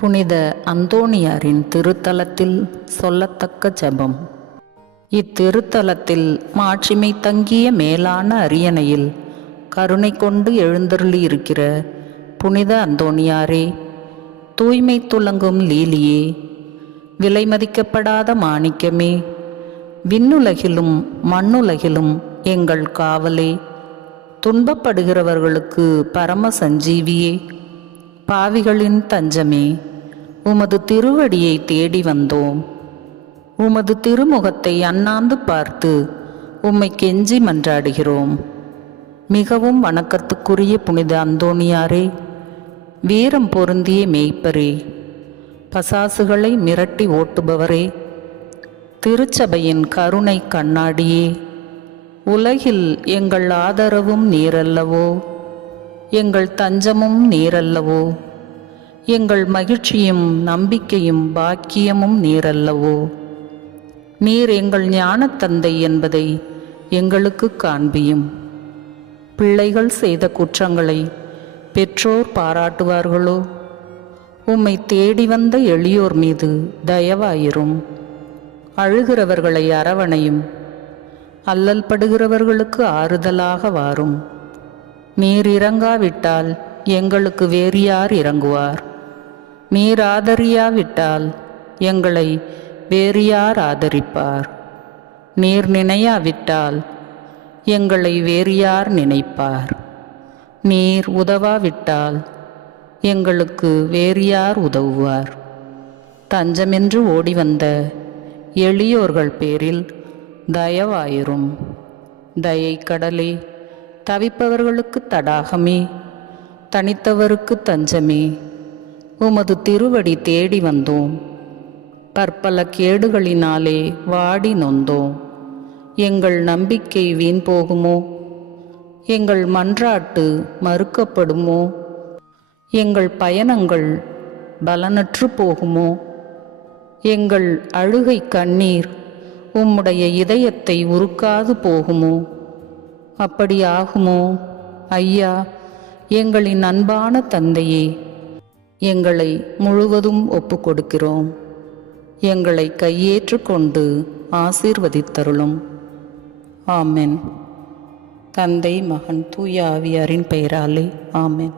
புனித அந்தோணியாரின் திருத்தலத்தில் சொல்லத்தக்க ஜெபம். இத்திருத்தலத்தில் மாட்சிமை தங்கிய மேலான அரியணையில் கருணை கொண்டு எழுந்தருளியிருக்கிற புனித அந்தோணியாரே, தூய்மை துலங்கும் லீலியே, விலை மதிக்கப்படாத மாணிக்கமே, விண்ணுலகிலும் மண்ணுலகிலும் எங்கள் காவலே, துன்பப்படுகிறவர்களுக்கு பரம சஞ்சீவியே, பாவிகளின் தஞ்சமே, உமது திருவடியை தேடி வந்தோம். உமது திருமுகத்தை அண்ணாந்து பார்த்து உம்மை கெஞ்சி மன்றாடுகிறோம். மிகவும் வணக்கத்துக்குரிய புனித அந்தோணியாரே, வீரம் பொருந்திய மேய்ப்பரே, பசாசுகளை மிரட்டி ஓட்டுபவரே, திருச்சபையின் கருணை கண்ணாடியே, உலகில் எங்கள் ஆதரவும் நீரல்லவோ, எங்கள் தஞ்சமும் நீரல்லவோ, எங்கள் மகிழ்ச்சியும் நம்பிக்கையும் பாக்கியமும் நீரல்லவோ. நீர் எங்கள் ஞானத்தந்தை என்பதை எங்களுக்கு காண்பியும். பிள்ளைகள் செய்த குற்றங்களை பெற்றோர் பாராட்டுவார்களோ? உம்மை தேடி வந்த எளியோர் மீது தயவாயிரும். அழுகிறவர்களை அரவணையும். அல்லல் படுகிறவர்களுக்கு ஆறுதலாக வாரும். நீர் இறங்காவிட்டால் எங்களுக்கு வேறு யார் இறங்குவார்? நீர் ஆதரியாவிட்டால் எங்களை வேறு யார் ஆதரிப்பார்? நீர் நினையாவிட்டால் எங்களை வேறு யார் நினைப்பார்? நீர் உதவாவிட்டால் எங்களுக்கு வேறு யார் உதவுவார்? தஞ்சமென்று ஓடி வந்த எளியோர்கள் பேரில் தயவாயிரும். தயை கடலே, தவிப்பவர்களுக்கு தடாகமே, தனித்தவருக்கு தஞ்சமே, உமது திருவடி தேடி வந்தோம். பற்பல கேடுகளினாலே வாடி நொந்தோம். எங்கள் நம்பிக்கை வீண் போகுமோ? எங்கள் மன்றாட்டு மறுக்கப்படுமோ? எங்கள் பயணங்கள் பலனற்று போகுமோ? எங்கள் அழுகை கண்ணீர் உம்முடைய இதயத்தை உருக்காது போகுமோ? அப்படி ஆகுமோ? ஐயா, எங்களின் அன்பான தந்தையே, எங்களை முழுவதும் ஒப்புக் கொடுக்கிறோம். எங்களை கையேற்று கொண்டு ஆசீர்வதித்தருளும். ஆமென். தந்தை, மகன், தூய ஆவியாரின் பெயராலே ஆமென்.